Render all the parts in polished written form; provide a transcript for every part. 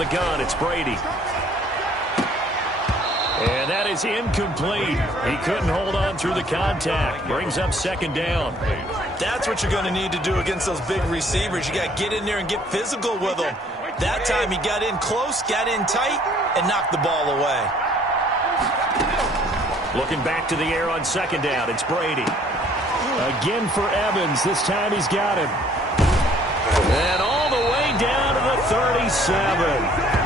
the gun, it's Brady. And that is incomplete. He couldn't hold on through the contact. Brings up second down. That's what you're going to need to do against those big receivers. You got to get in there and get physical with them. That time he got in close, got in tight, and knocked the ball away. Looking back to the air on second down, it's Brady. Again for Evans. This time he's got him. And all the way down to the 37.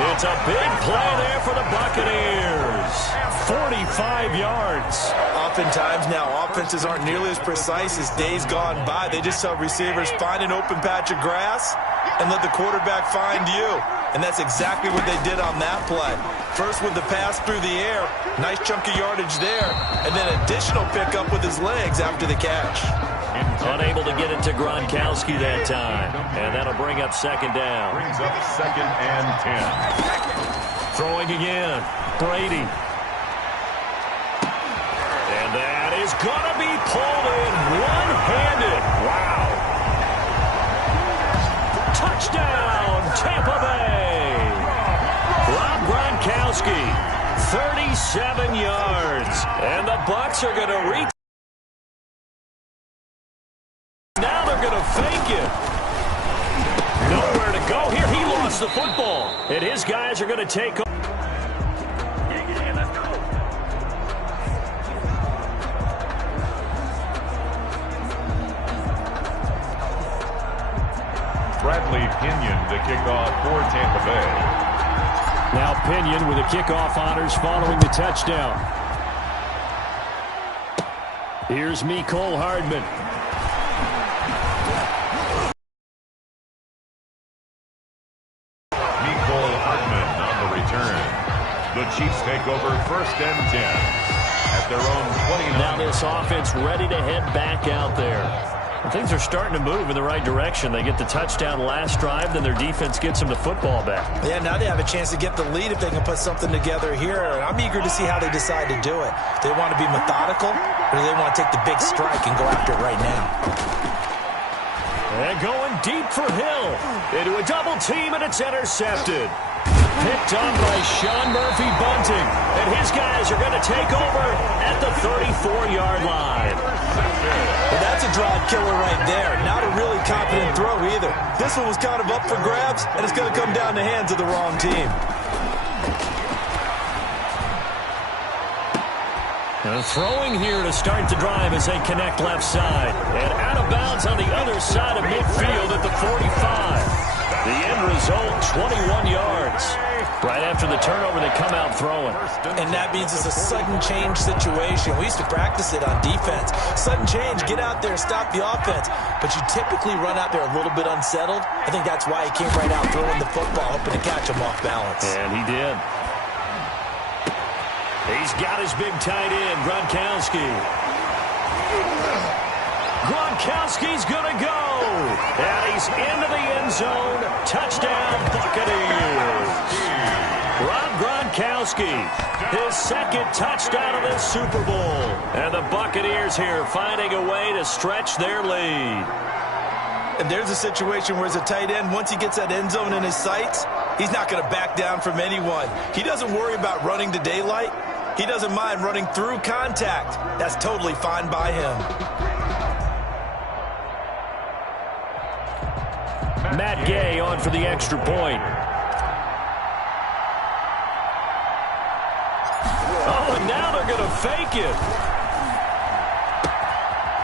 It's a big play there for the Buccaneers. 45 yards. Oftentimes now, offenses aren't nearly as precise as days gone by. They just tell receivers, find an open patch of grass and let the quarterback find you. And that's exactly what they did on that play. First with the pass through the air, nice chunk of yardage there, and then additional pickup with his legs after the catch. Unable to get it to Gronkowski that time. And that'll bring up second down. Brings up second and 10. Throwing again. Brady. And that is going to be pulled in one-handed. Wow. Touchdown, Tampa Bay. Rob Gronkowski, 37 yards. And the Bucs are going to reach. Now they're going to fake it. Nowhere to go here. He lost the football. And his guys are going to take over. Bradley Pinion to kick off for Tampa Bay. Now Pinion with the kickoff honors following the touchdown. Here's Mecole Hardman. The Chiefs take over first and 10 at their own 29. Now this offense ready to head back out there. And things are starting to move in the right direction. They get the touchdown last drive, then their defense gets them the football back. Yeah, now they have a chance to get the lead if they can put something together here. And I'm eager to see how they decide to do it. Do they want to be methodical, or do they want to take the big strike and go after it right now? And going deep for Hill. Into a double team, and it's intercepted. Picked up by Sean Murphy-Bunting. And his guys are going to take over at the 34-yard line. Well, that's a drive killer right there. Not a really confident throw either. This one was kind of up for grabs, and it's going to come down the hands of the wrong team. And throwing here to start the drive as they connect left side. And out of bounds on the other side of midfield at the 45. The end result, 21 yards. Right after the turnover, they come out throwing. And that means it's a sudden change situation. We used to practice it on defense. Sudden change, get out there, stop the offense. But you typically run out there a little bit unsettled. I think that's why he came right out throwing the football, hoping to catch him off balance. And he did. He's got his big tight end, Gronkowski. Gronkowski's going to go. And he's into the end zone. Touchdown, Buccaneers. Rob Gronkowski, his second touchdown of the Super Bowl. And the Buccaneers here finding a way to stretch their lead. And there's a situation where as a tight end, once he gets that end zone in his sights, he's not going to back down from anyone. He doesn't worry about running to daylight. He doesn't mind running through contact. That's totally fine by him. Matt Gay on for the extra point. Oh, and now they're going to fake it.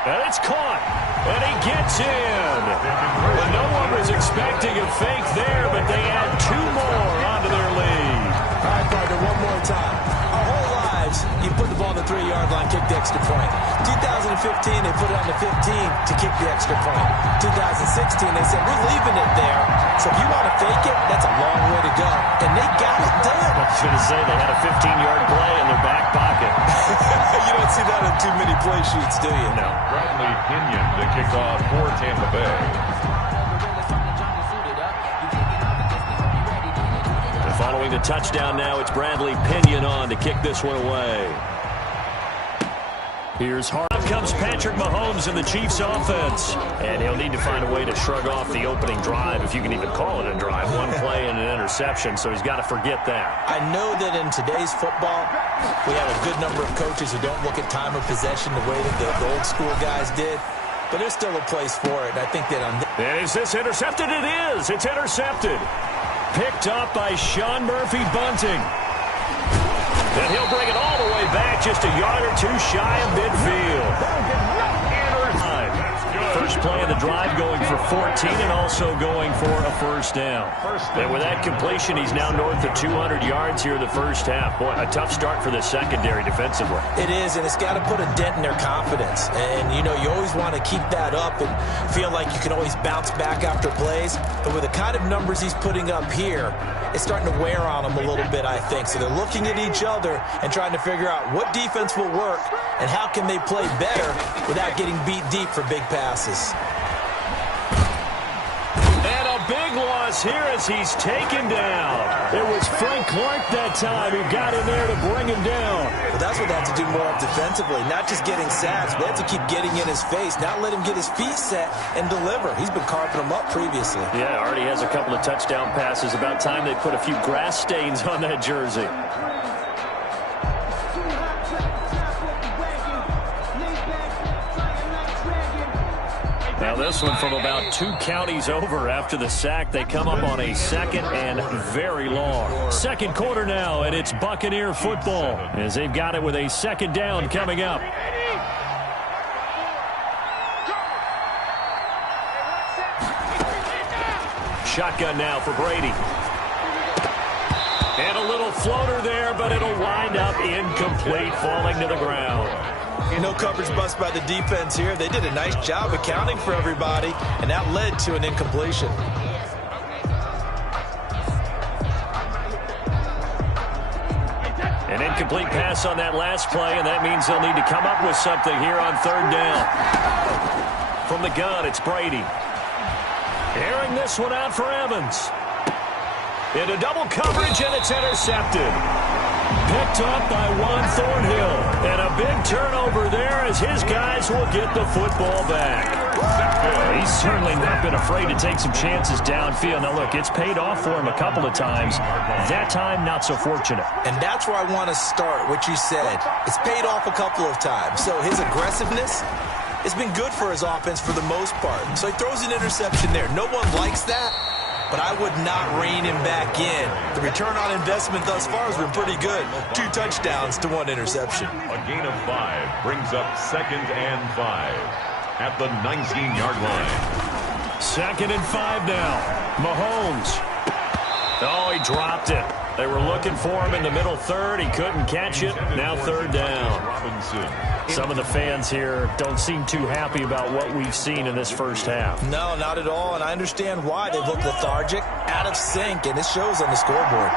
And it's caught. And he gets in. And no one was expecting a fake there, but they add two more onto their lead. All right, partner, one more time. Our whole lives, you put the ball on the 3-yard line, kick the extra point. 2015, they put it on the 15 to kick the extra point. 2016, they said, we're leaving it there. So if you want to fake it, that's a long way to go. And they got it done. I was going to say they had a 15-yard play in their back pocket. You don't see that on too many play sheets, do you? No. Bradley Pinion to kick off for Tampa Bay. And following the touchdown now, it's Bradley Pinion on to kick this one away. Here's Hart. Up comes Patrick Mahomes in the Chiefs offense. And he'll need to find a way to shrug off the opening drive, if you can even call it a drive. One play and an interception, so he's got to forget that. I know that in today's football, we have a good number of coaches who don't look at time of possession the way that the old school guys did. But there's still a place for it. And I think that on this... Is this intercepted? It is. It's intercepted. Picked up by Sean Murphy-Bunting. And he'll bring it all the way back, just a yard or two shy of midfield. First play of the drive going for 14 and also going for a first down. And with that completion, he's now north of 200 yards here in the first half. Boy, a tough start for the secondary defensively. It is, and it's got to put a dent in their confidence. And, you know, you always want to keep that up and feel like you can always bounce back after plays. But with the kind of numbers he's putting up here, it's starting to wear on them a little bit, I think. So they're looking at each other and trying to figure out what defense will work and how can they play better without getting beat deep for big passes. And a big loss here as he's taken down. It was Frank Clark that time who got in there to bring him down. Well, that's what they have to do more of defensively, not just getting sacks, but they have to keep getting in his face, not let him get his feet set and deliver. He's been carving them up previously. Yeah, already has a couple of touchdown passes. About time they put a few grass stains on that jersey. Now this one from about 2 counties over after the sack. They come up on a second and very long. Second quarter now, and it's Buccaneer football as they've got it with a second down coming up. Shotgun now for Brady. And a little floater there, but it'll wind up incomplete, falling to the ground. No coverage bust by the defense here. They did a nice job accounting for everybody, and that led to an incompletion. An incomplete pass on that last play, and that means they'll need to come up with something here on third down. From the gun, it's Brady. Airing this one out for Evans. Into double coverage, and it's intercepted. Picked up by Juan Thornhill. And a big turnover there as his guys will get the football back. He's certainly not been afraid to take some chances downfield. Now, look, it's paid off for him a couple of times. That time, not so fortunate. And that's where I want to start, what you said. It's paid off a couple of times. So his aggressiveness has been good for his offense for the most part. So he throws an interception there. No one likes that. But I would not rein him back in. The return on investment thus far has been pretty good. 2 touchdowns to 1 interception. A gain of 5 brings up 2nd and 5 at the 19-yard line. 2nd and 5 now. Mahomes. Oh, he dropped it. They were looking for him in the middle third. He couldn't catch it. Now third down. Robinson. Some of the fans here don't seem too happy about what we've seen in this first half. No, not at all, and I understand why. They look lethargic, out of sync, and it shows on the scoreboard.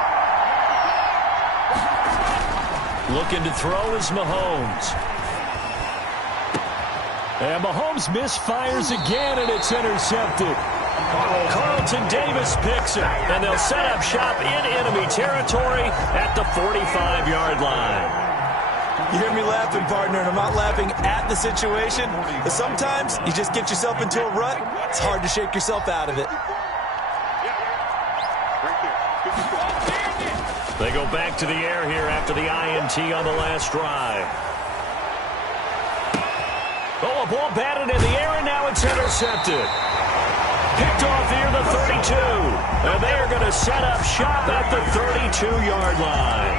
Looking to throw is Mahomes. And Mahomes misfires again, and it's intercepted. Carlton Davis picks it, and they'll set up shop in enemy territory at the 45-yard line. You hear me laughing, partner, and I'm not laughing at the situation, but sometimes you just get yourself into a rut. It's hard to shake yourself out of it. They go back to the air here after the INT on the last drive. Oh, a ball batted in the air, and now it's intercepted. Picked off here, the 32. And they are going to set up shop at the 32-yard line.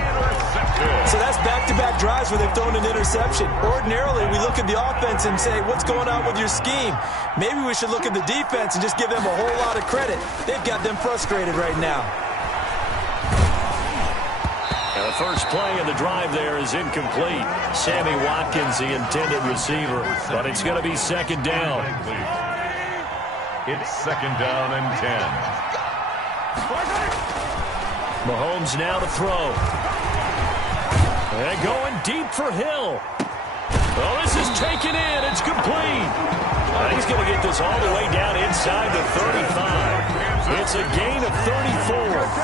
So that's back-to-back drives where they've thrown an interception. Ordinarily, we look at the offense and say, what's going on with your scheme? Maybe we should look at the defense and just give them a whole lot of credit. They've got them frustrated right now. And the first play of the drive there is incomplete. Sammy Watkins, the intended receiver, but it's going to be second down. It's 2nd down and 10. Mahomes now to throw. And going deep for Hill. Oh, this is taken in. It's complete. He's going to get this all the way down inside the 35. It's a gain of 34.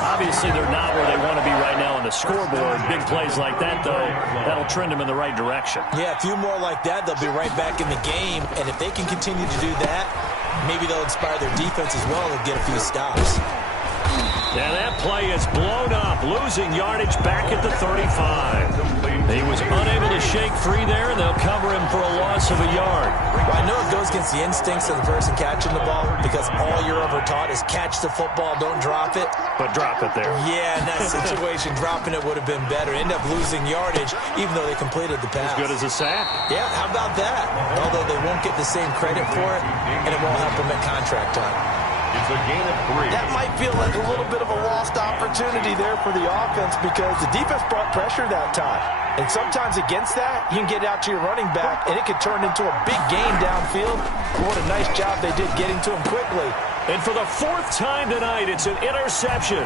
Obviously, they're not where they want to be right now on the scoreboard. Big plays like that, though, that'll trend them in the right direction. Yeah, a few more like that, they'll be right back in the game. And if they can continue to do that, maybe they'll inspire their defense as well and get a few stops. And that play is blown up, losing yardage back at the 35. He was unable to shake free there, and they'll cover him for a loss of a yard. Well, I know it goes against the instincts of the person catching the ball because all you're ever taught is catch the football, don't drop it. But drop it there. Yeah, in that situation, dropping it would have been better. End up losing yardage, even though they completed the pass. As good as a sack. Yeah, how about that? Although they won't get the same credit for it, and it won't help them at contract time. It's a gain of 3. That might feel like a little bit of a lost opportunity there for the offense because the defense brought pressure that time. And sometimes against that, you can get out to your running back, and it could turn into a big gain downfield. What a nice job they did getting to him quickly. And for the 4th time tonight, it's an interception.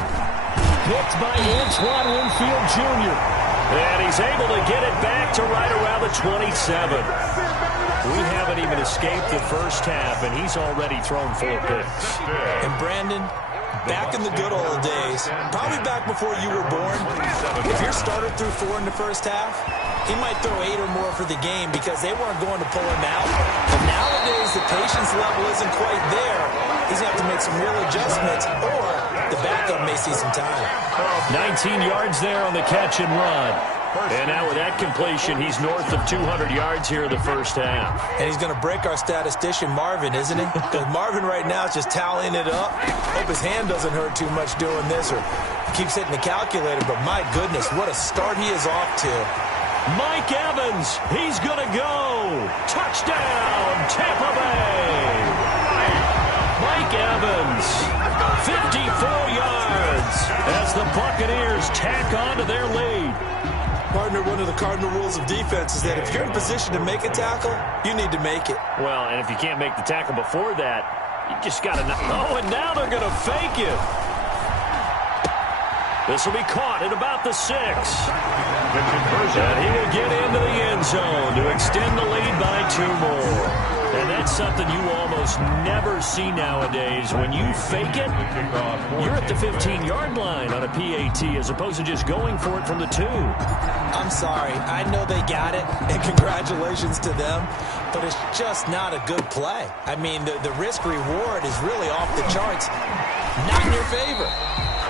Picked by Antoine Winfield Jr. And he's able to get it back to right around the 27. We haven't even escaped the first half, and he's already thrown 4 picks. And Brandon, back in the good old days, probably back before you were born, if your starter threw 4 in the first half, he might throw 8 or more for the game because they weren't going to pull him out. But nowadays, the patience level isn't quite there. He's going to have to make some real adjustments, or the backup may see some time. 19 yards there on the catch and run. And now with that completion, he's north of 200 yards here in the first half. And he's going to break our statistician, Marvin, isn't he? Because Marvin right now is just tallying it up. Hope his hand doesn't hurt too much doing this or keeps hitting the calculator. But my goodness, what a start he is off to. Mike Evans, he's going to go. Touchdown, Tampa Bay. Mike Evans, 54 yards as the Buccaneers tack on to their lead. Partner, one of the cardinal rules of defense is that if you're in position to make a tackle, you need to make it. Well, and if you can't make the tackle before that, you just got to... Oh, and now they're going to fake it. This will be caught at about the 6. And he will get into the end zone to extend the lead by 2 more. And that's something you almost never see nowadays. When you fake it, you're at the 15-yard line on a PAT as opposed to just going for it from the 2. I'm sorry. I know they got it, and congratulations to them, but it's just not a good play. I mean, the risk-reward is really off the charts. Not in your favor.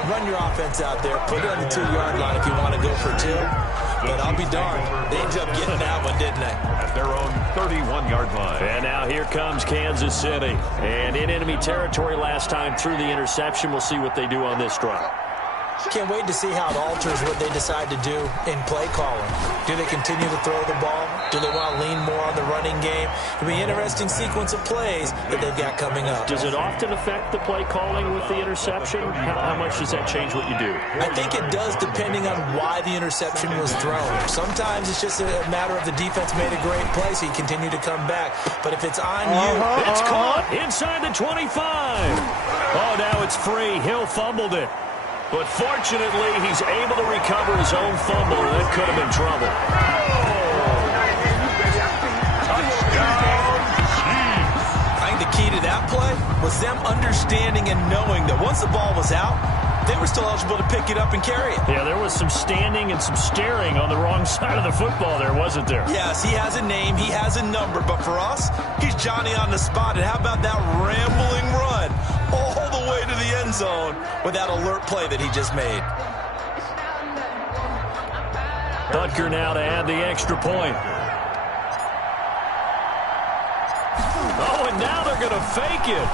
Run your offense out there. Put it on the 2-yard line if you want to go for 2. But I'll be darned. They ended up getting that one, didn't they? At their own 31-yard line. And now here comes Kansas City. And in enemy territory last time through the interception. We'll see what they do on this drive. Can't wait to see how it alters what they decide to do in play calling. Do they continue to throw the ball? Do they want to lean more on the running game? It'll be an interesting sequence of plays that they've got coming up. Does it often affect the play calling with the interception? How much does that change what you do? I think it does depending on why the interception was thrown. Sometimes it's just a matter of the defense made a great play, so you continue to come back. But if it's on you... It's caught inside the 25. Oh, now it's free. Hill fumbled it. But fortunately, he's able to recover his own fumble. That could have been trouble. I think the key to that play was them understanding and knowing that once the ball was out, they were still eligible to pick it up and carry it. Yeah, there was some standing and some staring on the wrong side of the football there, wasn't there? Yes, he has a name, he has a number, but for us, he's Johnny on the spot. And how about that rambling run all the way to the end zone with that alert play that he just made? Butker now to add the extra point. Oh, and now they're going to fake it.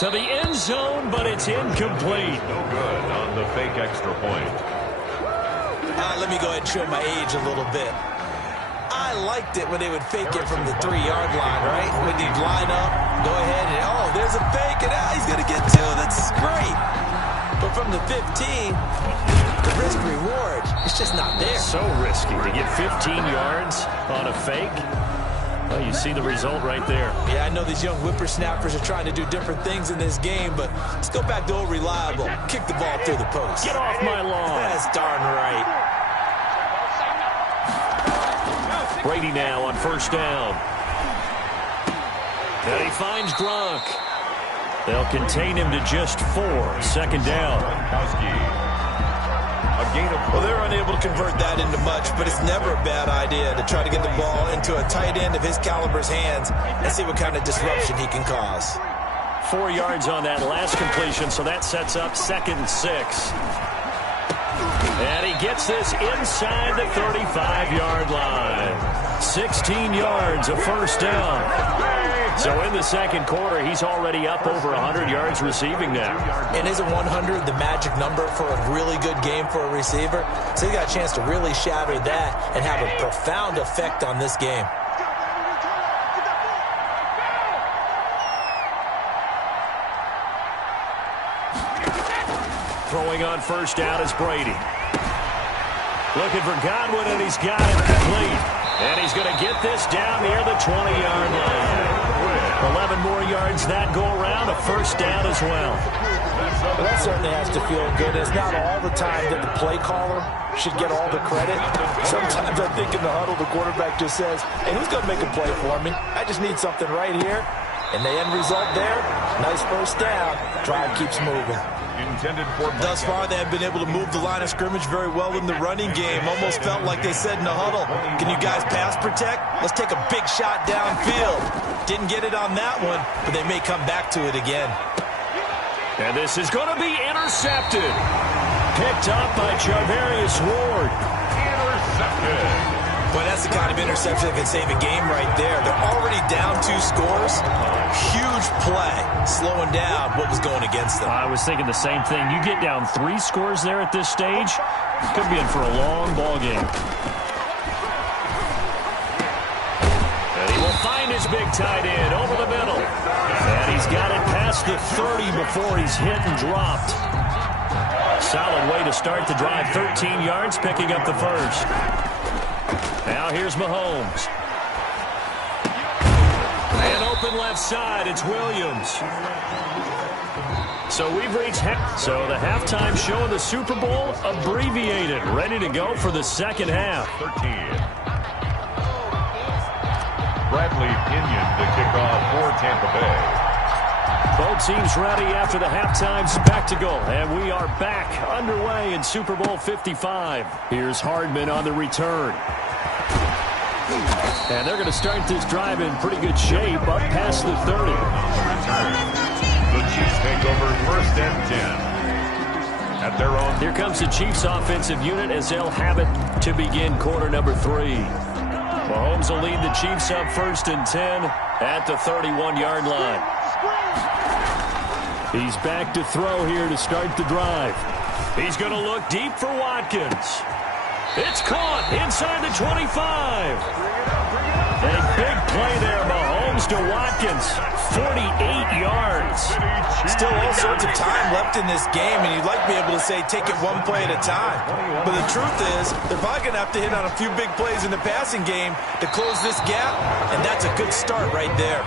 To the end zone, but it's incomplete. No good on the fake extra point. Let me go ahead and show my age a little bit. I liked it when they would fake it from the 3-yard line, right? When you'd line up, go ahead and, oh, there's a fake, and he's going to get 2. That's great. But from the 15, the risk-reward, it's just not there. So risky to get 15 yards on a fake. Well, you see the result right there. Yeah, I know these young whippersnappers are trying to do different things in this game, but let's go back to old reliable. Kick the ball through the post. Get off my lawn. That's darn right. Brady now on first down. And he finds Gronk. They'll contain him to just 4. Second down. Well, they're unable to convert that into much, but it's never a bad idea to try to get the ball into a tight end of his caliber's hands and see what kind of disruption he can cause. 4 yards on that last completion, so that sets up 2nd and 6. And he gets this inside the 35-yard line. 16 yards, a first down. So in the second quarter, he's already up over 100 yards receiving now. And isn't 100 the magic number for a really good game for a receiver? So he got a chance to really shatter that and have a profound effect on this game. Throwing on first down is Brady. Looking for Godwin, and he's got it complete. And he's going to get this down near the 20-yard line. 11 more yards that go around, a first down as well. Well, that certainly has to feel good. It's not all the time that the play caller should get all the credit. Sometimes I think in the huddle, the quarterback just says, hey, who's going to make a play for me? I just need something right here. And the end result there, nice first down. Drive keeps moving. Thus far, they have been able to move the line of scrimmage very well in the running game. Almost felt like they said in the huddle, can you guys pass protect? Let's take a big shot downfield. Didn't get it on that one, but they may come back to it again. And this is going to be intercepted. Picked up by Charvarius Ward. Intercepted. But that's the kind of interception that can save a game right there. They're already down 2 scores. Huge play, slowing down what was going against them. I was thinking the same thing. You get down 3 scores there at this stage, could be in for a long ball game. And he will find his big tight end over the middle. And he's got it past the 30 before he's hit and dropped. Solid way to start the drive. 13 yards, picking up the first. Now here's Mahomes. And open left side, it's Williams. So we've reached so the halftime show of the Super Bowl abbreviated, ready to go for the second half. 13. Bradley Pinion to kick off for Tampa Bay. Both teams ready after the halftime spectacle, and we are back underway in Super Bowl 55. Here's Hardman on the return. And they're going to start this drive in pretty good shape, up past the 30. The Chiefs take over 1st and 10. At their own. Here comes the Chiefs offensive unit as they'll have it to begin quarter number 3. Mahomes will lead the Chiefs up 1st and 10 at the 31-yard line. He's back to throw here to start the drive. He's going to look deep for Watkins. It's caught inside the 25. A big play there, Mahomes to Watkins. 48 yards. Still all sorts of time left in this game, and you'd like to be able to say take it one play at a time. But the truth is, they're probably going to have to hit on a few big plays in the passing game to close this gap, and that's a good start right there.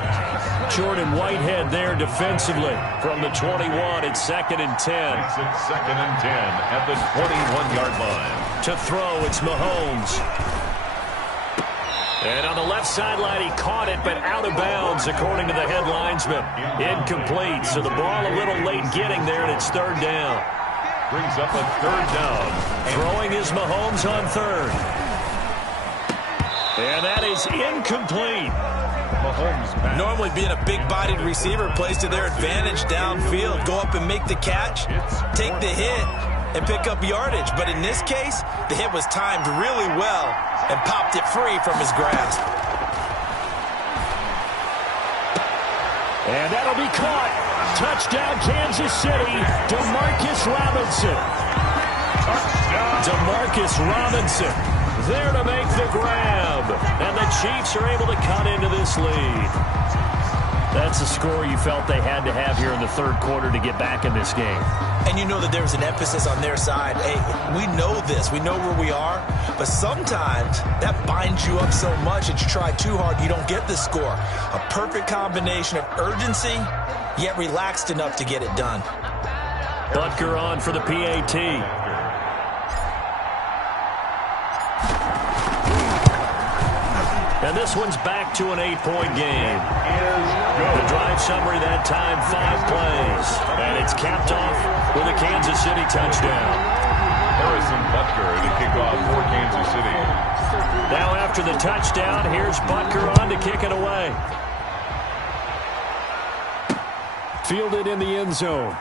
Jordan Whitehead there defensively from the 21. It's 2nd and 10. It's 2nd and 10 at the 21-yard line. To throw, it's Mahomes. And on the left sideline, he caught it, but out of bounds, according to the head linesman. Incomplete, so the ball a little late getting there, and it's 3rd down. Brings up a 3rd down. Throwing is Mahomes on 3rd. And that is incomplete. Mahomes normally being a big-bodied receiver plays to their advantage downfield. Go up and make the catch, take the hit, and pick up yardage. But in this case, the hit was timed really well and popped it free from his grasp. And that'll be caught. Touchdown, Kansas City. Demarcus Robinson. Demarcus Robinson there to make the grab. And the Chiefs are able to cut into this lead. That's a score you felt they had to have here in the 3rd quarter to get back in this game. And you know that there's an emphasis on their side. Hey, we know this. We know where we are. But sometimes that binds you up so much that you try too hard, you don't get the score. A perfect combination of urgency, yet relaxed enough to get it done. Butker on for the PAT. And this one's back to an 8-point game. The drive summary that time, 5 plays. And it's capped off with a Kansas City touchdown. Harrison Butker to kick off for Kansas City. Now after the touchdown, here's Butker on to kick it away. fielded in the end zone.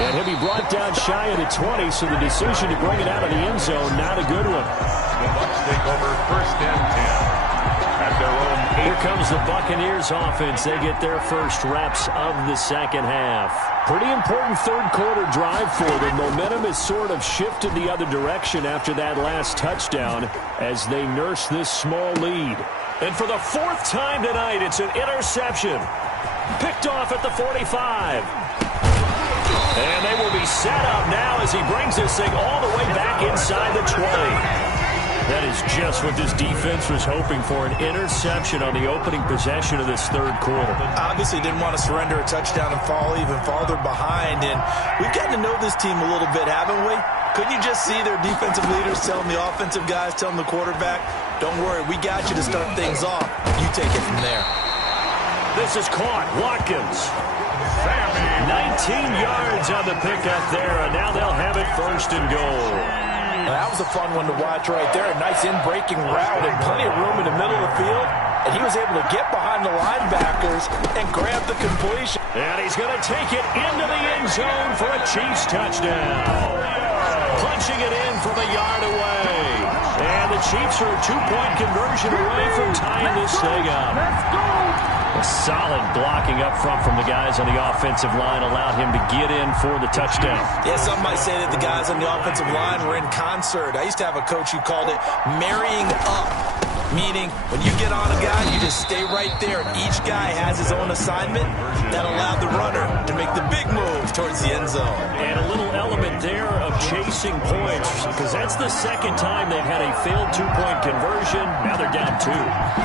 And he'll be brought down shy of the 20, so the decision to bring it out of the end zone, not a good one. The Bucs take over 1st and 10 at their own 8. Here comes the Buccaneers offense. They get their first reps of the second half. Pretty important third quarter drive for them. Momentum has sort of shifted the other direction after that last touchdown as they nurse this small lead. And for the 4th time tonight, it's an interception. Picked off at the 45. And they will be set up now as he brings this thing all the way back inside the 20. That is just what this defense was hoping for, an interception on the opening possession of this third quarter. Obviously didn't want to surrender a touchdown and fall even farther behind. And we've gotten to know this team a little bit, haven't we? Couldn't you just see their defensive leaders telling the offensive guys, telling the quarterback, don't worry, we got you to start things off. You take it from there. This is caught. Watkins. 19 yards on the pickup there, and now they'll have it 1st and goal. Now, that was a fun one to watch right there. A nice in-breaking route and plenty of room in the middle of the field. And he was able to get behind the linebackers and grab the completion. And he's going to take it into the end zone for a Chiefs touchdown. Punching it in from a yard away. And the Chiefs are a 2-point conversion away from tying this thing up. A solid blocking up front from the guys on the offensive line allowed him to get in for the touchdown. Yeah, some might say that the guys on the offensive line were in concert. I used to have a coach who called it marrying up, meaning when you get on a guy, you just stay right there. And each guy has his own assignment that allowed the runner to make the big move towards the end zone. And a little element there of chasing points, because that's the second time they've had a failed 2-point conversion. Now they're down 2.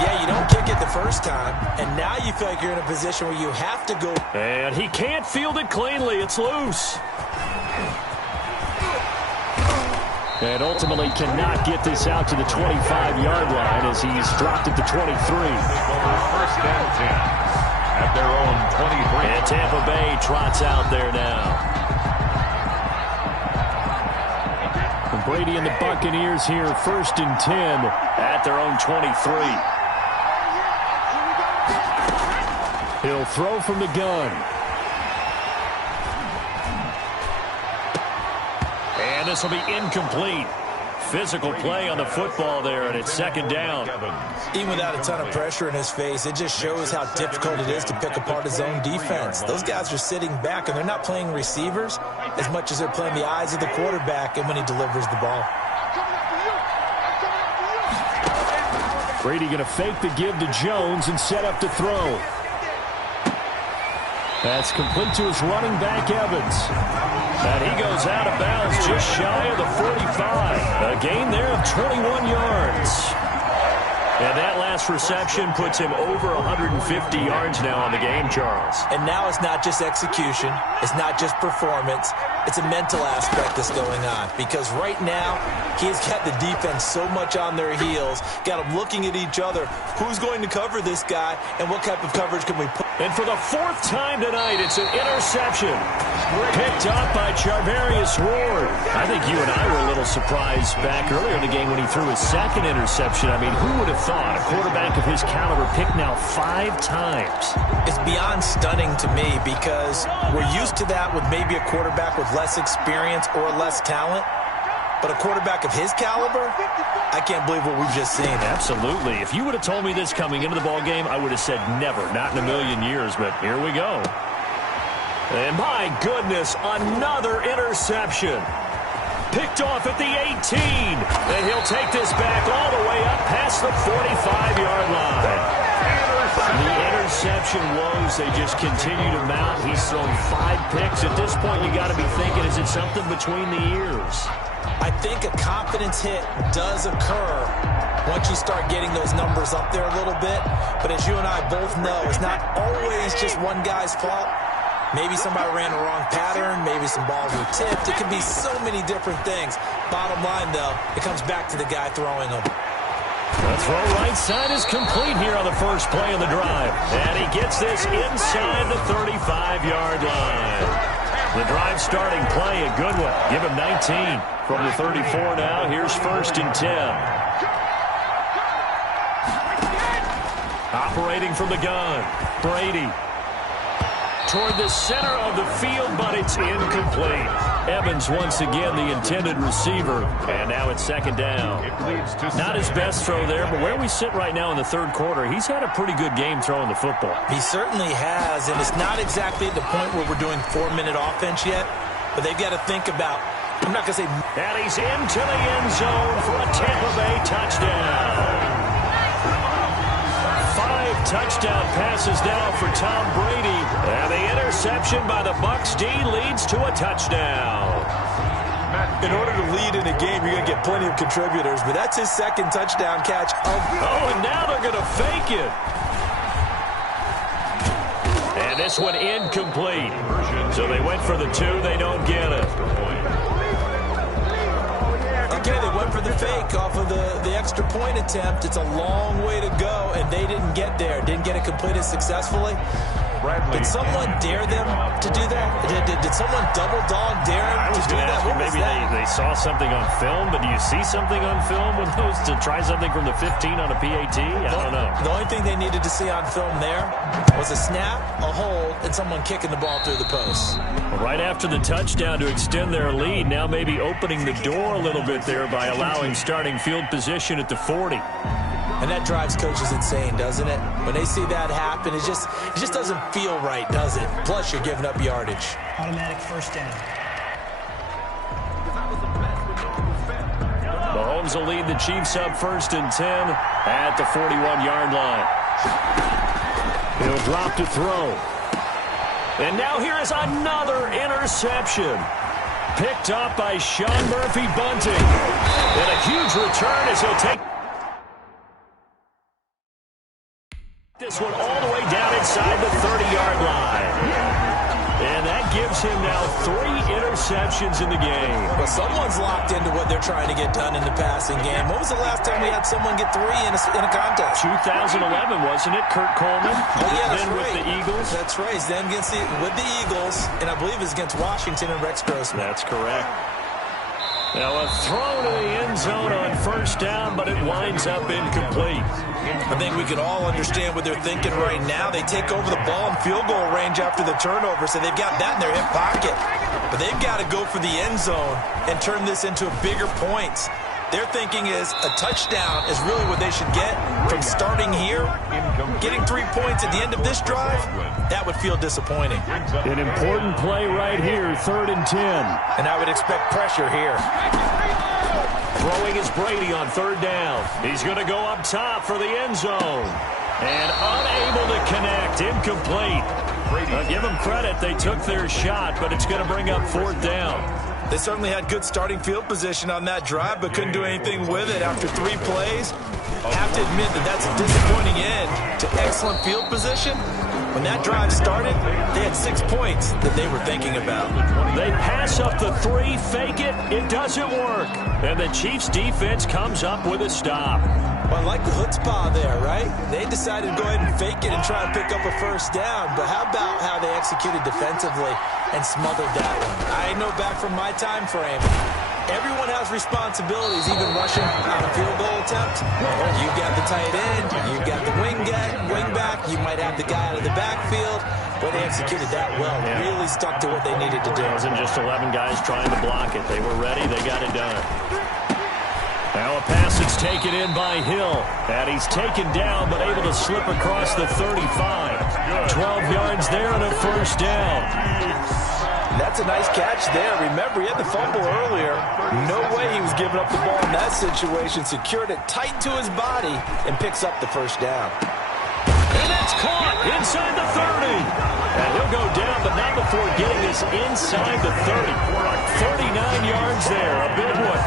Yeah, you don't kick it the first time, and now you feel like you're in a position where you have to go. And he can't field it cleanly. It's loose. And ultimately cannot get this out to the 25-yard line as he's dropped at the 23. 1st and 10 at their own 23. And Tampa Bay trots out there now. And Brady and the Buccaneers here 1st and 10 at their own 23. He'll throw from the gun. And this will be incomplete. Physical play on the football there, and it's 2nd down. Even without a ton of pressure in his face, it just shows how difficult it is to pick apart his own defense. Those guys are sitting back, and they're not playing receivers as much as they're playing the eyes of the quarterback and when he delivers the ball. Brady going to fake the give to Jones and set up to throw. That's complete to his running back, Evans. And he goes out of bounds just shy of the 45. A gain there of 21 yards. And that last reception puts him over 150 yards now on the game, Charles. And now it's not just execution. It's not just performance. It's a mental aspect that's going on. Because right now, he's got the defense so much on their heels. Got them looking at each other. Who's going to cover this guy? And what type of coverage can we put? And for the 4th time tonight, it's an interception. Picked up by Charvarius Ward. I think you and I were a little surprised back earlier in the game when he threw his 2nd interception. I mean, who would have thought a quarterback of his caliber picked now 5 times? It's beyond stunning to me because we're used to that with maybe a quarterback with less experience or less talent. But a quarterback of his caliber, I can't believe what we've just seen. Absolutely. If you would have told me this coming into the ball game, I would have said never, not in a million years. But here we go. And my goodness, another interception. Picked off at the 18. And he'll take this back all the way up past the 45-yard line. The interception woes, they just continue to mount. He's thrown 5 picks. At this point, you got to be thinking, is it something between the ears? I think a confidence hit does occur once you start getting those numbers up there a little bit. But as you and I both know, it's not always just one guy's fault. Maybe somebody ran a wrong pattern. Maybe some balls were tipped. It could be so many different things. Bottom line, though, it comes back to the guy throwing them. The throw right side is complete here on the first play of the drive. And he gets this inside the 35-yard line. The drive starting play, a good one. Give him 19 from the 34 now. Here's 1st and 10. Operating from the gun, Brady. Toward the center of the field, but it's incomplete. Evans once again the intended receiver. And now it's second down. Not his best throw there, but where we sit right now in the third quarter, he's had a pretty good game throwing the football. He certainly has, and it's not exactly at the point where we're doing 4-minute offense yet, but they've got to think about, I'm not going to say... And he's into the end zone for a Tampa Bay touchdown. 5 touchdown passes now for Tom Brady. And the interception by the Bucs D leads to a touchdown. In order to lead in a game, you're going to get plenty of contributors, but that's his second touchdown catch. Oh, and now they're going to fake it. And this one incomplete. So they went for the 2. They don't get it. Okay, they went for the fake off of the extra point attempt. It's a long way to go, and they didn't get there. Didn't get it completed successfully. Did someone dare them to do that? Did someone double-dog dare them to do that? Maybe they saw something on film, but do you see something on film with those to try something from the 15 on a PAT? I don't know. The only thing they needed to see on film there was a snap, a hold, and someone kicking the ball through the post. Right after the touchdown to extend their lead, now maybe opening the door a little bit there by allowing starting field position at the 40. And that drives coaches insane, doesn't it? When they see that happen, it just doesn't feel right, does it? Plus, you're giving up yardage. Automatic first down. Mahomes will lead the Chiefs up 1st and 10 at the 41-yard line. He'll drop to throw. And now here is another interception. Picked up by Sean Murphy-Bunting. And a huge return as he'll take this one all the way down inside the 30-yard line. And that gives him now 3 interceptions in the game. Well, someone's locked into what they're trying to get done in the passing game. When was the last time we had someone get 3 in a contest? 2011, wasn't it? Kurt Coleman. Oh, yeah, that's then right. with the Eagles. That's right. He's then with the Eagles, and I believe it's against Washington and Rex Grossman. That's correct. Now a throw to the end zone on 1st down, but it winds up incomplete. I think we can all understand what they're thinking right now. They take over the ball in field goal range after the turnover, so they've got that in their hip pocket. But they've got to go for the end zone and turn this into bigger points. Their thinking is a touchdown is really what they should get from starting here. Getting 3 points at the end of this drive, that would feel disappointing. An important play right here, 3rd and 10. And I would expect pressure here. Throwing is Brady on 3rd down. He's going to go up top for the end zone. And unable to connect, incomplete. Give them credit, they took their shot, but it's going to bring up 4th down. They certainly had good starting field position on that drive, but couldn't do anything with it after 3 plays. Have to admit that that's a disappointing end to excellent field position. When that drive started, they had 6 points that they were thinking about. They pass up the 3, fake it, it doesn't work. And the Chiefs defense comes up with a stop. Well, I like the chutzpah there, right? They decided to go ahead and fake it and try and pick up a 1st down. But how about how they executed defensively and smothered that one? I know back from my time frame, everyone has responsibilities, even rushing on a field goal attempt. You've got the tight end, you've got the wing back, you might have the guy out of the backfield. But they executed that well, really stuck to what they needed to do. It wasn't just 11 guys trying to block it. They were ready, they got it done. Now a pass is taken in by Hill. And he's taken down, but able to slip across the 35. 12 yards there and a 1st down. That's a nice catch there. Remember, he had the fumble earlier. No way he was giving up the ball in that situation. Secured it tight to his body and picks up the 1st down. And that's caught inside the 30. And he'll go down, but not before getting this inside the 30. 39 yards there, a big one.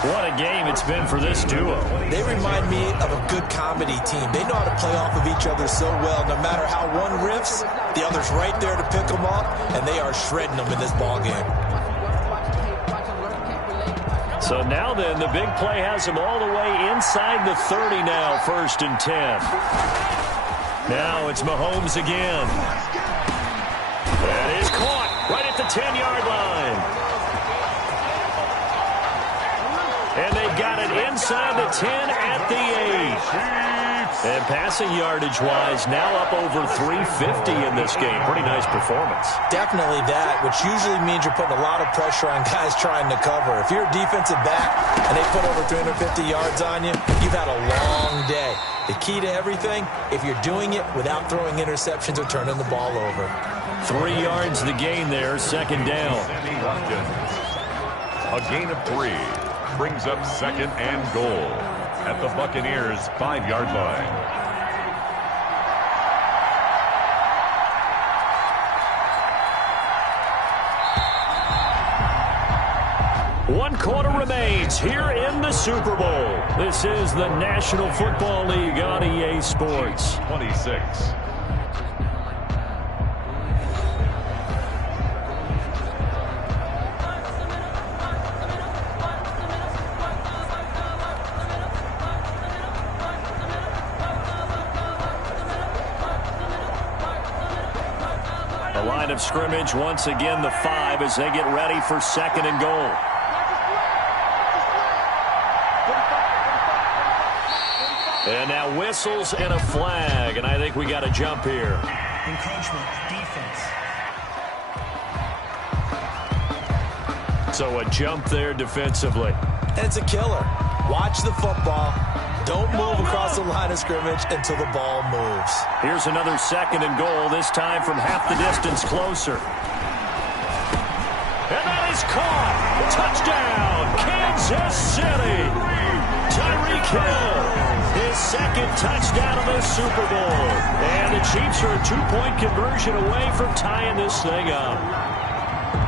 What a game it's been for this duo. They remind me of a good comedy team. They know how to play off of each other so well. No matter how one riffs, the other's right there to pick them up, and they are shredding them in this ballgame. So now then, the big play has him all the way inside the 30 now, 1st and 10. Now it's Mahomes again. That is caught right at the 10-yard line. And they they've got it inside the 10 at the 8. And passing yardage-wise, now up over 350 in this game. Pretty nice performance. Definitely that, which usually means you're putting a lot of pressure on guys trying to cover. If you're a defensive back and they put over 350 yards on you, you've had a long day. The key to everything, if you're doing it without throwing interceptions or turning the ball over. 3 yards the gain there, second down. A gain of 3 brings up second and goal at the Buccaneers' 5-yard line. One quarter remains here in the Super Bowl. This is the National Football League on EA Sports. 26. The line of scrimmage, once again, the 5 as they get ready for second and goal. And now whistles and a flag, and I think we got a jump here. Encroachment, defense. So a jump there defensively. And it's a killer. Watch the football. Don't move across the line of scrimmage until the ball moves. Here's another second and goal, this time from half the distance closer. And that is caught. Touchdown, Kansas City. Tyreek Hill, his second touchdown of the Super Bowl. And the Chiefs are a 2-point conversion away from tying this thing up.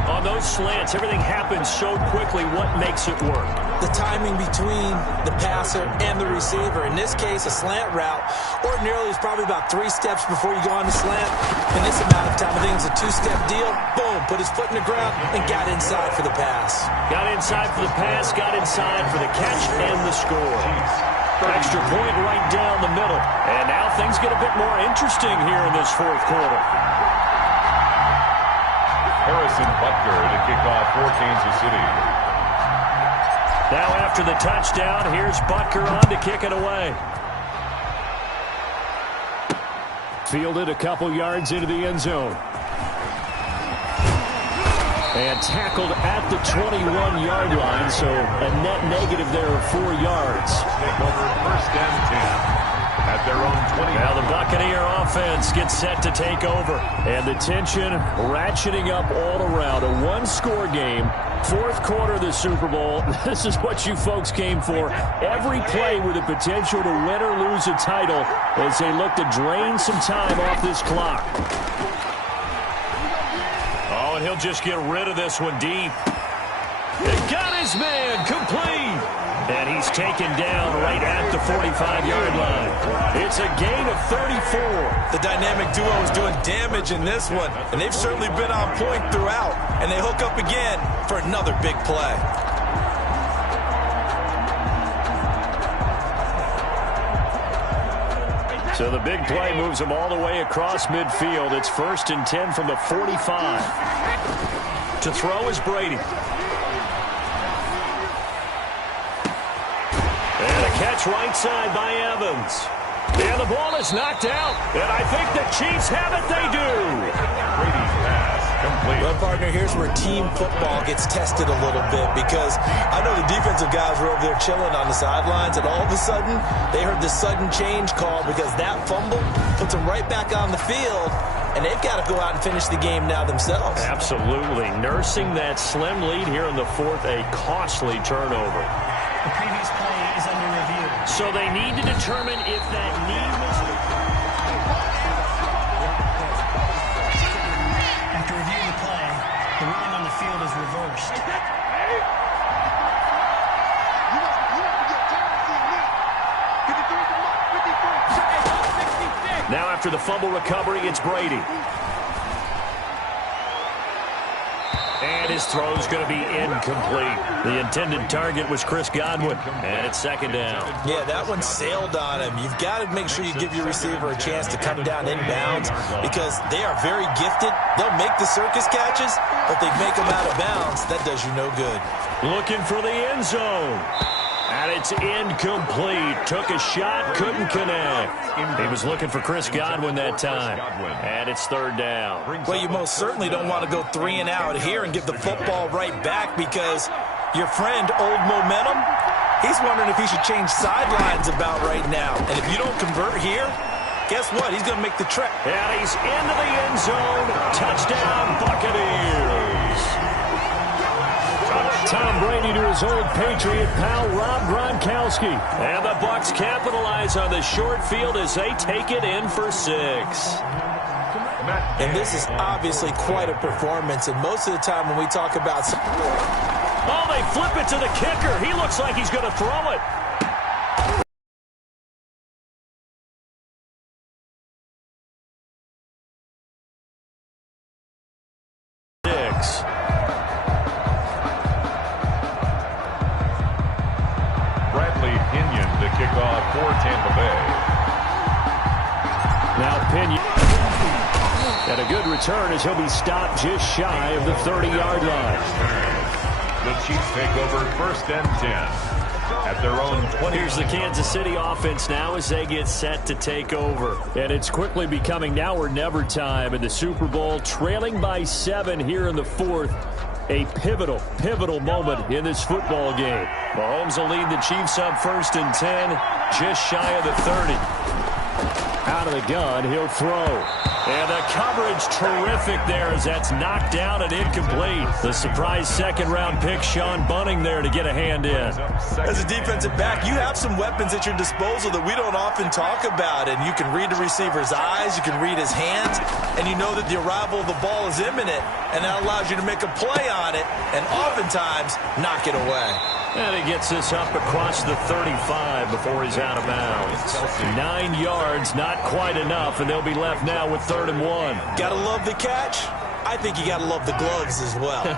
On those slants, everything happens so quickly. What makes it work? The timing between the passer and the receiver. In this case, a slant route ordinarily is probably about 3 steps before you go on the slant. In this amount of time, I think it's a 2-step deal. Boom, put his foot in the ground and got inside for the pass. Got inside for the pass, got inside for the catch and the score. Extra point right down the middle. And now things get a bit more interesting here in this fourth quarter. Harrison Butker to kick off for Kansas City. Now after the touchdown, here's Butker on to kick it away. Fielded a couple yards into the end zone. And tackled at the 21-yard line, so a net negative there of 4 yards. Take over first and 10. At their own 20. Now the Buccaneer offense gets set to take over. And the tension ratcheting up all around. A one-score game. Fourth quarter of the Super Bowl. This is what you folks came for. Every play with the potential to win or lose a title as they look to drain some time off this clock. Oh, and he'll just get rid of this one deep. He got his man complete. And he's taken down right at the 45-yard line. It's a gain of 34. The dynamic duo is doing damage in this one, and they've certainly been on point throughout. And they hook up again for another big play. So the big play moves them all the way across midfield. It's 1st and 10 from the 45. To throw is Brady. And a catch right side by Evans. And the ball is knocked out. And I think the Chiefs have it. They do. Brady's pass complete. Well, partner, here's where team football gets tested a little bit, because I know the defensive guys were over there chilling on the sidelines, and all of a sudden they heard this sudden change call because that fumble puts them right back on the field, and they've got to go out and finish the game now themselves. Absolutely. Nursing that slim lead here in the fourth, a costly turnover. The previous play is under review. So they need to determine if that need was... After reviewing the play, the ruling on the field is reversed. Now after the fumble recovery, it's Brady. And his throw's going to be incomplete. The intended target was Chris Godwin. And it's second down. Yeah, that one sailed on him. You've got to make sure you give your receiver a chance to come down inbounds, because they are very gifted. They'll make the circus catches, but they make them out of bounds. That does you no good. Looking for the end zone. And it's incomplete. Took a shot, couldn't connect. He was looking for Chris Godwin that time. And it's third down. Well, you most certainly don't want to go 3 and out here and give the football right back because your friend, Old Momentum, he's wondering if he should change sidelines about right now. And if you don't convert here, guess what? He's going to make the trek. And he's into the end zone. Touchdown, Buccaneers. Tom Brady to his old Patriot pal, Rob Gronkowski. And the Bucs capitalize on the short field as they take it in for 6. And this is obviously quite a performance. And most of the time when we talk about... Oh, they flip it to the kicker. He looks like he's going to throw it. Bradley Pinion to kick off for Tampa Bay. Now Pinion. And a good return as he'll be stopped just shy of the 30-yard line. The Chiefs take over 1st and 10 at their own 20. Here's the Kansas City offense now as they get set to take over. And it's quickly becoming now or never time in the Super Bowl, trailing by 7 here in the 4th. A pivotal moment in this football game. Mahomes will lead the Chiefs up 1st and 10, just shy of the 30. Out of the gun, he'll throw. And the coverage terrific there as that's knocked down and incomplete. The surprise second-round pick, Sean Bunting, there to get a hand in. As a defensive back, you have some weapons at your disposal that we don't often talk about. And you can read the receiver's eyes, you can read his hands, and you know that the arrival of the ball is imminent. And that allows you to make a play on it and oftentimes knock it away. And he gets this up across the 35 before he's out of bounds. 9 yards, not quite enough, and they'll be left now with 3rd and 1. Gotta love the catch. I think you gotta love the gloves as well.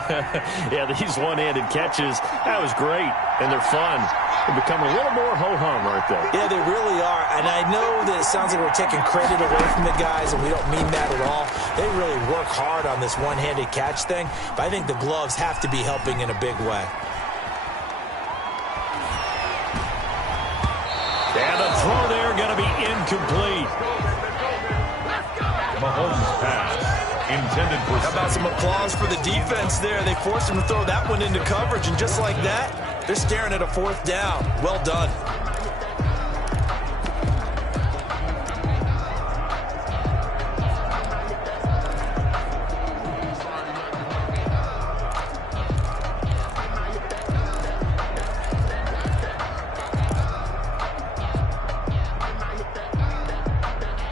Yeah, these one-handed catches, that was great, and they're fun. They're becoming a little more ho-hum, aren't they? Yeah, they really are. And I know that it sounds like we're taking credit away from the guys, and we don't mean that at all. They really work hard on this one-handed catch thing, but I think the gloves have to be helping in a big way. And the throw there going to be incomplete. Mahomes pass intended for... How about some applause for the defense there? They forced him to throw that one into coverage, and just like that, they're staring at a 4th down. Well done.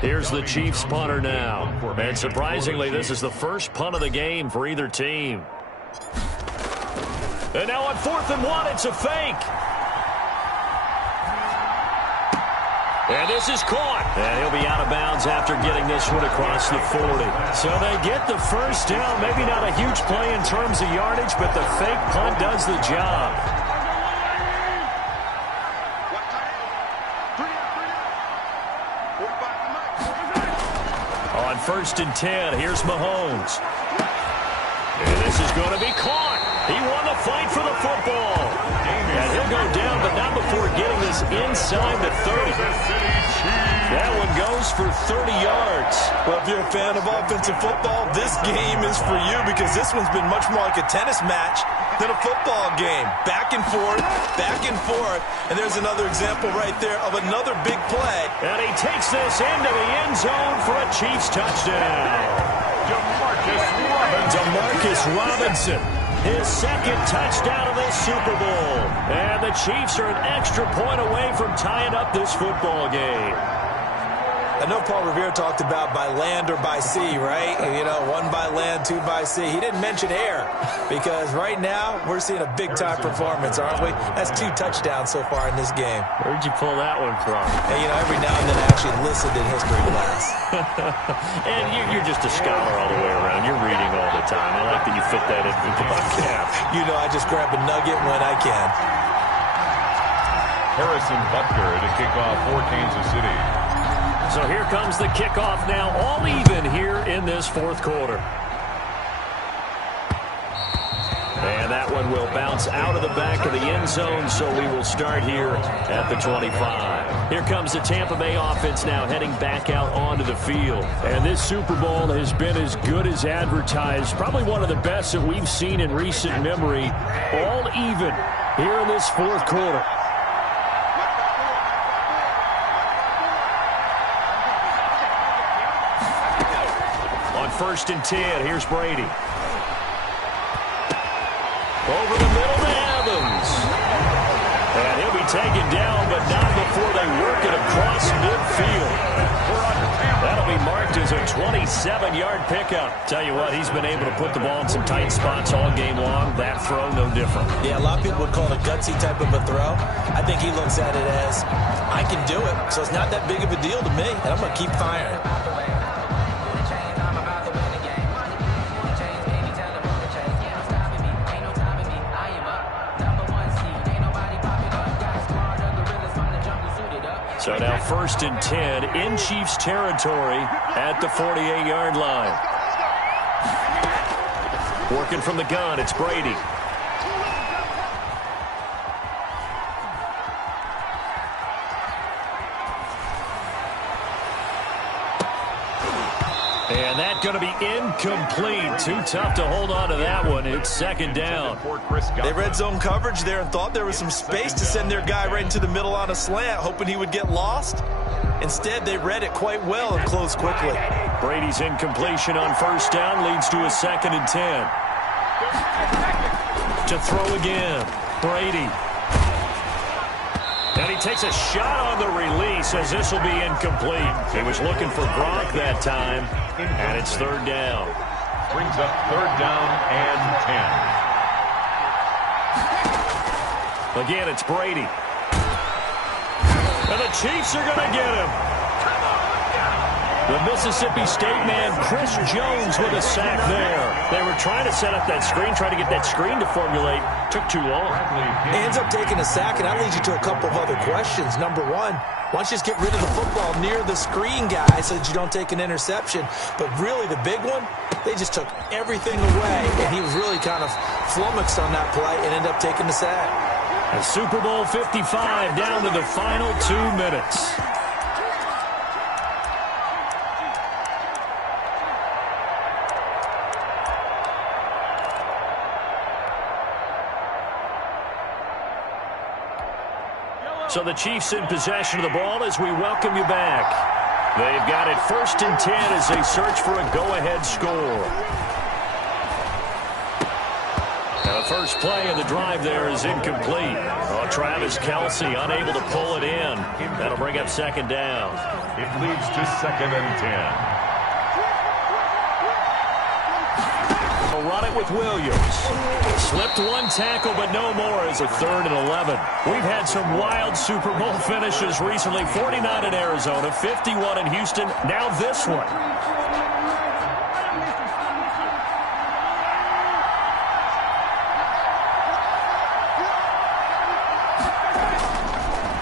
Here's the Chiefs punter now. And surprisingly, this is the first punt of the game for either team. And now on 4th and 1, it's a fake. And this is caught. And he'll be out of bounds after getting this one across the 40. So they get the first down. Maybe not a huge play in terms of yardage, but the fake punt does the job. On 1st and 10, here's Mahomes. And this is going to be caught. He won the fight for the football. And he'll go down, but not before getting this inside the 30. That one goes for 30 yards. Well, if you're a fan of offensive football, this game is for you because this one's been much more like a tennis match than a football game. Back and forth, and there's another example right there of another big play. And he takes this into the end zone for a Chiefs touchdown. Demarcus Robinson, his 2nd touchdown of this Super Bowl. And the Chiefs are an extra point away from tying up this football game. I know Paul Revere talked about by land or by sea, right? You know, 1 by land, 2 by sea. He didn't mention air because right now we're seeing a big-time performance, aren't we? That's 2 touchdowns so far in this game. Where'd you pull that one from? Hey, you know, every now and then I actually listened in history class. And you're just a scholar all the way around. You're reading all the time. I like that you fit that into the podcast. You know, I just grab a nugget when I can. Harrison Butker to kick off for Kansas City. So here comes the kickoff now, all even here in this 4th quarter. And that one one will bounce out of the back of the end zone, so we will start here at the 25. Here comes the Tampa Bay offense now heading back out onto the field. And this Super Bowl has been as good as advertised. Probably one of the best that we've seen in recent memory. All even here in this fourth quarter. On 1st and 10, here's Brady. Over the middle to Evans. And he'll be taken down, but not before they work it across midfield. That'll be marked as a 27-yard pickup. Tell you what, he's been able to put the ball in some tight spots all game long. That throw, no different. Yeah, a lot of people would call it a gutsy type of a throw. I think he looks at it as, I can do it, so it's not that big of a deal to me, and I'm going to keep firing. So now 1st and 10 in Chiefs territory at the 48-yard line. Working from the gun, it's Brady. And that's going to be incomplete. Too tough to hold on to that one. It's 2nd down. They red zone coverage there and thought there was some space to send their guy right into the middle on a slant, hoping he would get lost. Instead, they read it quite well and closed quickly. Brady's incompletion on 1st down leads to a 2nd and 10. To throw again, Brady. And he takes a shot on the release as this will be incomplete. He was looking for Gronk that time, and it's 3rd down. Brings up 3rd down and 10. Again, it's Brady. And the Chiefs are going to get him. The Mississippi State man, Chris Jones, with a sack there. They were trying to set up that screen, trying to get that screen to formulate. Took too long. He ends up taking a sack, and that leads you to a couple of other questions. Number one, why don't you just get rid of the football near the screen guy so that you don't take an interception? But really, the big one, they just took everything away, and he was really kind of flummoxed on that play and ended up taking the sack. A Super Bowl 55 down to the final 2 minutes. So the Chiefs in possession of the ball as we welcome you back. They've got it 1st and 10 as they search for a go-ahead score. Now the first play of the drive there is incomplete. Oh, Travis Kelce unable to pull it in. That'll bring up 2nd down. It leads to 2nd and 10. Run it with Williams. Slipped one tackle, but no more as a 3rd and 11. We've had some wild Super Bowl finishes recently. 49 in Arizona, 51 in Houston, now this one.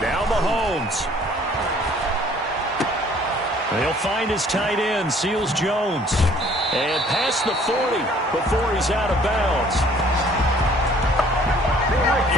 Now Mahomes. He'll find his tight end, Seals Jones. And past the 40 before he's out of bounds.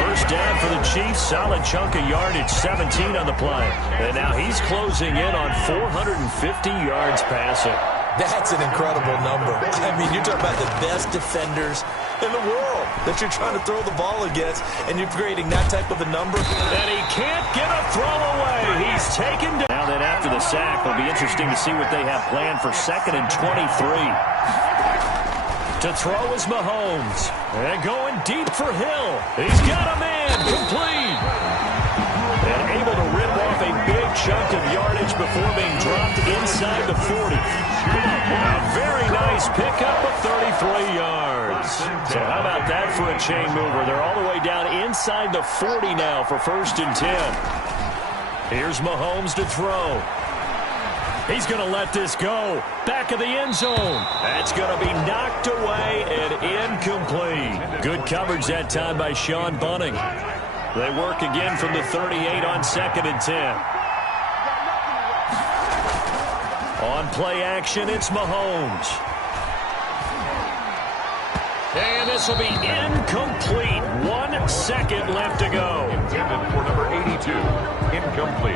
1st down for the Chiefs. Solid chunk of yardage, 17 on the play. And now he's closing in on 450 yards passing. That's an incredible number. I mean, you're talking about the best defenders in the world that you're trying to throw the ball against, and you're creating that type of a number. And he can't get a throw away. He's taken down. Now that after the sack, it'll be interesting to see what they have planned for 2nd and 23. To throw is Mahomes. And going deep for Hill. He's got a man. Complete. And able to rip off a big chunk of yardage before being dropped inside the 40. A very nice pickup of 33 yards. So how about that for a chain mover? They're all the way down inside the 40 now for 1st and 10. Here's Mahomes to throw. He's going to let this go. Back of the end zone. That's going to be knocked away and incomplete. Good coverage that time by Sean Bunting. They work again from the 38 on 2nd and 10. On play action, it's Mahomes. And this this will be incomplete. 1 second left to go. Intended for number 82. Incomplete.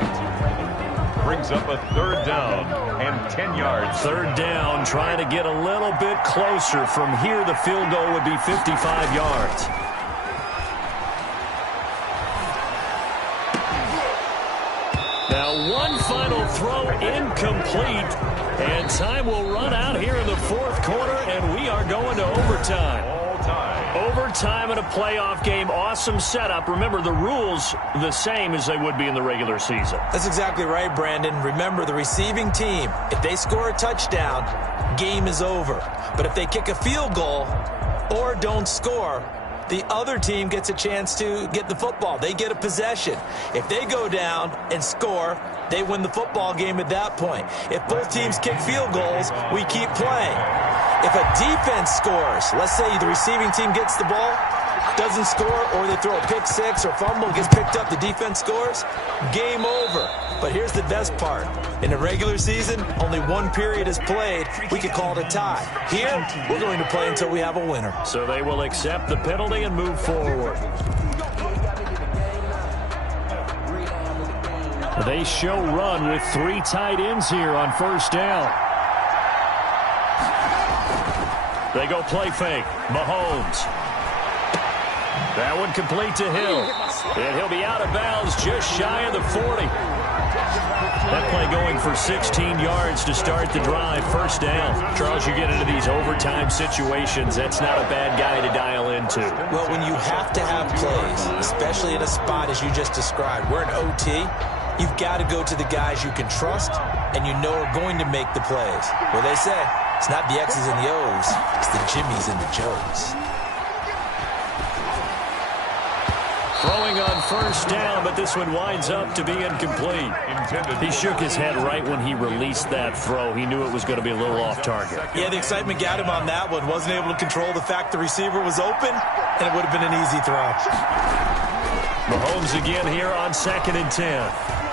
Brings up a third down and 10 yards. Third down, trying to get a little bit closer. From here, the field goal would be 55 yards. Now, one final throw incomplete. And time will run out here in the fourth quarter, and we are going to overtime. All time. Overtime in a playoff game. Awesome setup. Remember, the rules the same as they would be in the regular season. That's exactly right, Brandon. Remember, the receiving team, if they score a touchdown, game is over. But if they kick a field goal or don't score, the other team gets a chance to get the football. They get a possession. If they go down and score, they win the football game at that point. If both teams kick field goals, we keep playing. If a defense scores, let's say the receiving team gets the ball, doesn't score, or they throw a pick six or fumble, gets picked up, the defense scores, game over. But here's the best part. In the regular season, only one period is played. We could call it a tie. Here, we're going to play until we have a winner. So they will accept the penalty and move forward. They show run with 3 tight ends here on first down. They go play fake. Mahomes. That one complete to Hill. And he'll be out of bounds just shy of the 40. That play going for 16 yards to start the drive. First down. Charles, you get into these overtime situations. That's not a bad guy to dial into. Well, when you have to have plays, especially in a spot as you just described, we're in OT, you've got to go to the guys you can trust and you know are going to make the plays. Well, they say it's not the X's and the O's, it's the Jimmys and the Joes. Throwing on first down, but this one winds up to be incomplete. He shook his head right when he released that throw. He knew it was going to be a little off target. Yeah, the excitement got him on that one. Wasn't able to control the fact the receiver was open, and it would have been an easy throw. Mahomes again here on 2nd and 10.